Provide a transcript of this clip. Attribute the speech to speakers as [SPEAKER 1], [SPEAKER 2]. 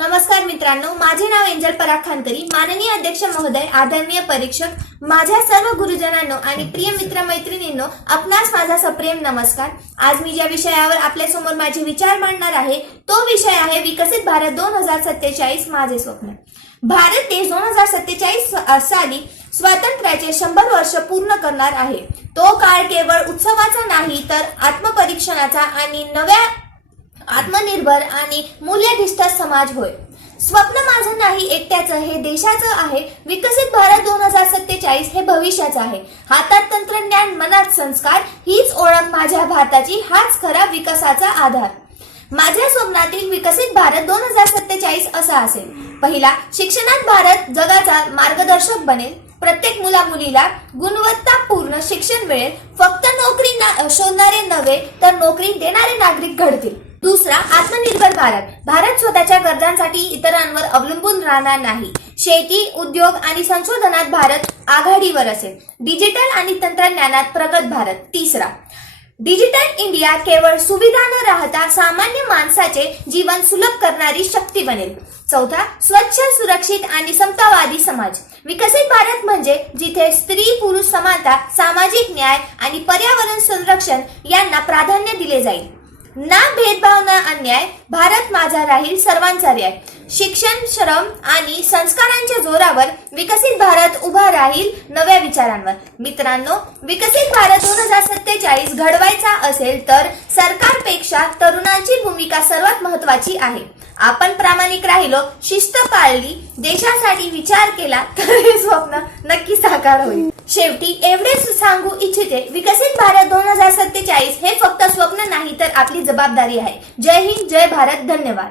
[SPEAKER 1] नमस्कार मित्रांनो माझे नाव एंजल पराखांतरी खानकरी माननीय अध्यक्ष महोदय आदरणीय परीक्षक माझ्या सर्व गुरुजनांनो आणि प्रिय मित्र मैत्रिणींनो आपणास माझा सप्रेम नमस्कार. आज मी ज्या विषयावर आपल्यासमोर माझे विचार मांडणार आहे तो विषय आहे विकसित भारत दोन हजार सत्तेचाळीस माझे स्वप्न. भारत देश दोन हजार सत्तेचाळीस साली स्वातंत्र्याचे शंभर वर्ष पूर्ण करणार आहे. तो काळ केवळ उत्सवाचा नाही तर आत्मपरीक्षणाचा आणि नव्या आत्मनिर्भर आणि मूल्यधिष्ठ समाज होय. स्वप्न माझं नाही एकट्याचं हे देशाचं आहे. विकसित भारत दोन हजार सत्तेचाळीस हे भविष्याचं आहे. हातात तंत्रज्ञान मनात संस्कार हीच ओळख माझ्या भारताची हाच खरा विकासाचा आधार. माझ्या स्वप्नातील विकसित भारत दोन हजार सत्तेचाळीस असा असेल. पहिला शिक्षणात भारत जगाचा मार्गदर्शक बनेल. प्रत्येक मुला मुलीला गुणवत्तापूर्ण शिक्षण मिळेल. फक्त नोकरी ना- शोधणारे नव्हे तर नोकरी देणारे नागरिक घडतील. दुसरा आत्मनिर्भर भारत. भारत स्वतःच्या गरजांसाठी इतरांवर अवलंबून राहणार नाही. शेती उद्योग आणि संशोधनात भारत आघाडीवर असेल. डिजिटल आणि तंत्रज्ञानात प्रगत भारत. तिसरा डिजिटल इंडिया केवळ सुविधा न राहता सामान्य माणसाचे जीवन सुलभ करणारी शक्ती बनेल. चौथा स्वच्छ सुरक्षित आणि समतावादी समाज. विकसित भारत म्हणजे जिथे स्त्री पुरुष समानता सामाजिक न्याय आणि पर्यावरण संरक्षण यांना प्राधान्य दिले जाईल. ना भेदभाव ना अन्याय भारत माझा राहील सर्वांचा न्याय शिक्षण श्रम आणि संस्कारांच्या जोरावर विकसित भारत उभा राहील नव्या विचारांवर. मित्रांनो विकसित भारत दोन हजार सत्तेचाळीस घडवायचा असेल तर सरकारपेक्षा तरुणांची भूमिका सर्वात महत्वाची आहे. आपण प्रामाणिक राहिलो शिस्त पाळली देशासाठी विचार केला तर हे स्वप्न नक्की साकार होईल. शेवटी एवढेच सांगू इच्छिते विकसित सत्तेचाळीस हे फक्त स्वप्न नाही तर आपली जबाबदारी आहे. जय हिंद जय भारत धन्यवाद.